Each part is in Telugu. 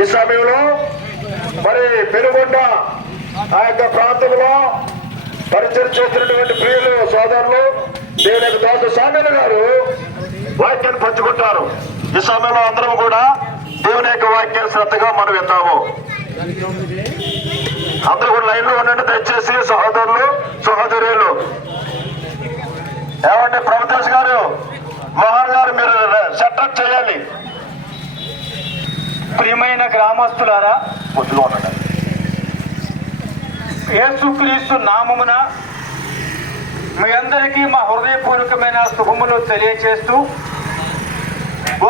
ఈ సమయంలో మరి పెనుగొండ ఆ యొక్క ప్రాంతంలో పరిచయం చేస్తున్నటువంటి ప్రియులు సోదరులు దేవుని యొక్క దాసు సామెల గారు వాక్యాన్ని పంచుకుంటారు. ఈ సమయంలో అందరం కూడా దేవుని యొక్క వాక్యాన్ని శ్రద్ధగా మనం వింటాము. అందరూ కూడా లైన్ లో ఉండండి దయచేసి సహోదరులు సహోదరులు. ఏమంటే ప్రభుత్వ గారు మోహన్ గారు మీరు సెటప్ చేయాలి. ప్రియమైన గ్రామస్తులారా, యేసుక్రీస్తు నామమున మీ అందరికీ మా హృదయపూర్వకమైన శుభములు తెలియజేస్తూ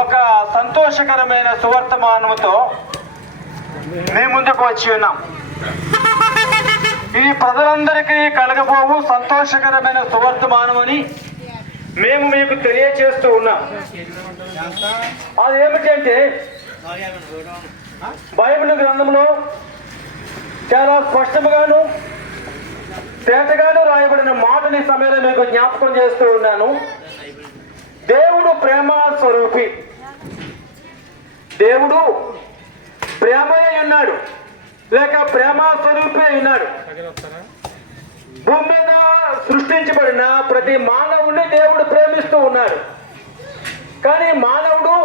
ఒక సంతోషకరమైన సువర్తమానముతో మీ ముందుకు వచ్చి ఉన్నాం. ఇది ప్రజలందరికీ కలగబోవు సంతోషకరమైన సువర్తమానమని మేము మీకు తెలియజేస్తూ ఉన్నాం. అదేమిటంటే బైబిల్ గ్రంథంలో చాలా స్పష్టంగాను తేటగాను రాయబడిన మాటని సమయంలో మీకు జ్ఞాపకం చేస్తూ ఉన్నాను. దేవుడు ప్రేమ స్వరూపి, దేవుడు ప్రేమయే ఉన్నాడు లేక ప్రేమ స్వరూపి ఉన్నాడు. భూమి మీద సృష్టించబడిన ప్రతి మానవుడిని దేవుడు ప్రేమిస్తూ ఉన్నాడు. కానీ మానవుడు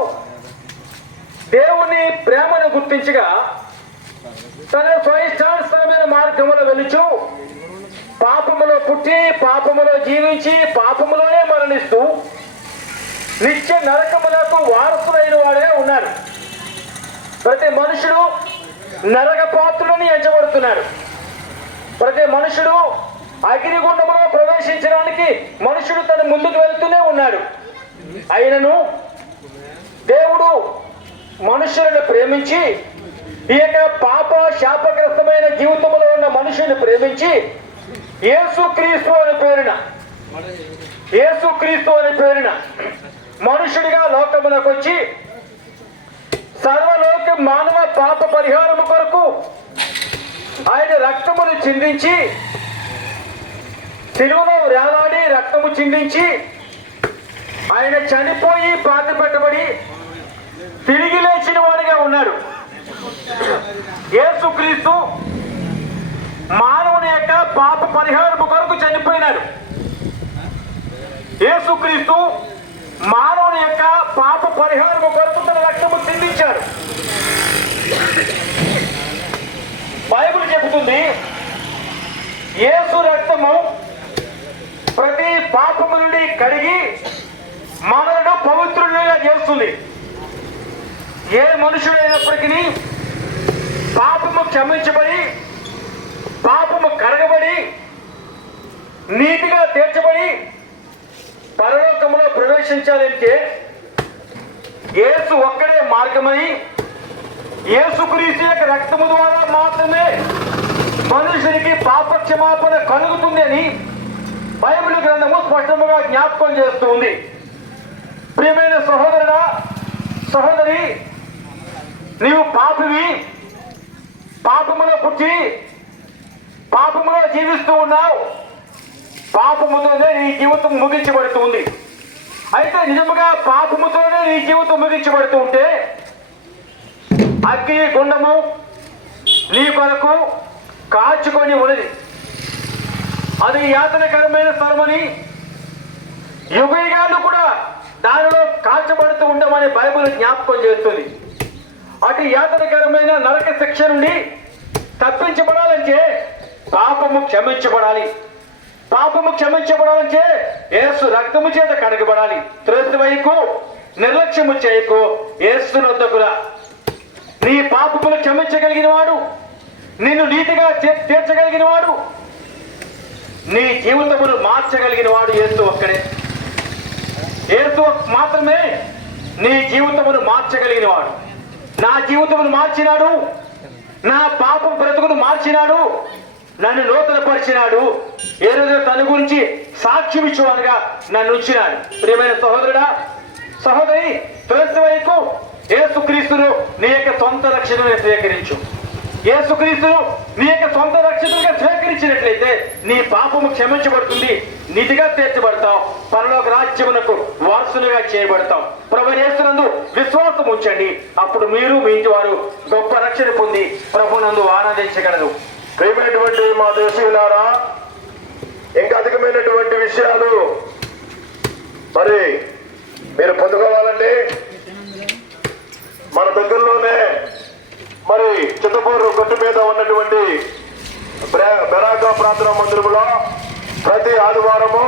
దేవుని ప్రేమను గుర్తించగా తన స్వయిష్టానుసారమైన మార్గంలో వెలుచు పాపములో పుట్టి పాపములో జీవించి పాపములోనే మరణిస్తూ నిత్య నరకములకు వారసులైన వాడే ఉన్నాడు. ప్రతి మనుషుడు నరక పాత్రులని ఎంచబడుతున్నాడు. ప్రతి మనుషుడు అగ్నిగుండంలో ప్రవేశించడానికి మనుషుడు తన ముందుకు వెళ్తూనే ఉన్నాడు. అయినను దేవుడు మనుషులను ప్రేమించి ఈ యొక్క పాప శాపగ్రస్తమైన జీవితంలో ఉన్న మనుషుని ప్రేమించి యేసుక్రీస్తు అనే పేరున మనుషుడిగా లోకమునకు వచ్చి సర్వలోక మానవ పాప పరిహారము కొరకు ఆయన రక్తమును చిందించి సిలువలో వేలాడి రక్తము చిందించి ఆయన చనిపోయి పాతి పెట్టబడి తిరిగి లేచిన వాడిగా ఉన్నాడు. యేసుక్రీస్తు మానవుని యొక్క పాప పరిహారము కొరకు చనిపోయినాడు. యేసుక్రీస్తు మానవుని యొక్క పాప పరిహారము కొరకు తన రక్తము చిందించాడు. బైబిల్ చెబుతుంది యేసు రక్తము ప్రతి పాపము నుండి కడిగి మనలను పవిత్రులుగా చేస్తుంది. ఏ మనుషుడైనప్పటికీ పాపము క్షమించబడి పాపము కడగబడి నీతిగా తీర్చబడి పరలోకములో ప్రవేశించాలంటే యేసు ఒక్కడే మార్గమని, యేసుక్రీస్తు యొక్క రక్తము ద్వారా మాత్రమే మనుషునికి పాప క్షమాపణ కలుగుతుంది అని బైబిల్ గ్రంథము స్పష్టంగా జ్ఞాపకం చేస్తూ ఉంది. ప్రియమైన సహోదరుడా, సహోదరి, నీవు పాపివి, పాపములో పుట్టి పాపములో జీవిస్తూ ఉన్నావు. పాపముతోనే నీ జీవితం ముగించబడుతూ ఉంది. అయితే నిజముగా పాపముతోనే నీ జీవితం ముగించబడుతూ ఉంటే అగ్ని గుండము నీ కొరకు కాచుకొని ఉన్నది. అది యాతనకరమైన స్థలమని యుగయుగాలు కూడా దానిలో కాల్చబడుతూ ఉంటామని బైబిల్ జ్ఞాపకం చేస్తుంది. అటు యాతనకరమైన నరక శిక్ష నుండి తప్పించబడాలంటే పాపము క్షమించబడాలి. పాపము క్షమించబడాలంటే యేసు రక్తము చేత కడగబడాలి. త్రోసి వైపు నిర్లక్ష్యము చేయకు, యేసునొద్దకురా. నీ పాపములు క్షమించగలిగిన వాడు, నిన్ను నీతిగా తీర్చగలిగిన వాడు, నీ జీవితమును మార్చగలిగిన వాడు యేసు ఒక్కడే. యేసు మాత్రమే నీ జీవితమును మార్చగలిగిన వాడు. నా జీవితమును మార్చినాడు, నా పాపం బ్రతుకును మార్చినాడు, నన్ను నూతన పరిచినాడు. ఏ రోజు తన గురించి సాక్ష్యం ఇచ్చేవాడుగా నన్ను ఉంచినాడు. ప్రియమైన సహోదరుడా, సహోదరి, తులసి వైపు యేసుక్రీస్తును నీ యొక్క సొంత రక్షణను స్వీకరించు. యేసుక్రీస్తును నీ యొక్క సొంత రక్షణగా స్వీకరించినట్లయితే నీ పాపము క్షమించబడుతుంది, నిధిగా తీర్చబడతావు, పరలోక రాజ్యమునకు వారసులుగా చేయబడతావు. ప్రభువు యేసునందు విశ్వాసం ఉంచండి, అప్పుడు మీరు మీ ఇంటి వారు గొప్ప రక్షణ పొంది ప్రభునందు ఆనందించగలరు. ప్రియమైనటువంటి మా దేశీయులారా, ఇంకా అధికమైనటువంటి విషయాలు మరి మీరు పొందుకోవాలంటే మన దగ్గరలోనే మరి చిత్తపూరు గట్టు మీద ఉన్నటువంటి బెరాకా ప్రార్థనా మందిరంలో ప్రతి ఆదివారము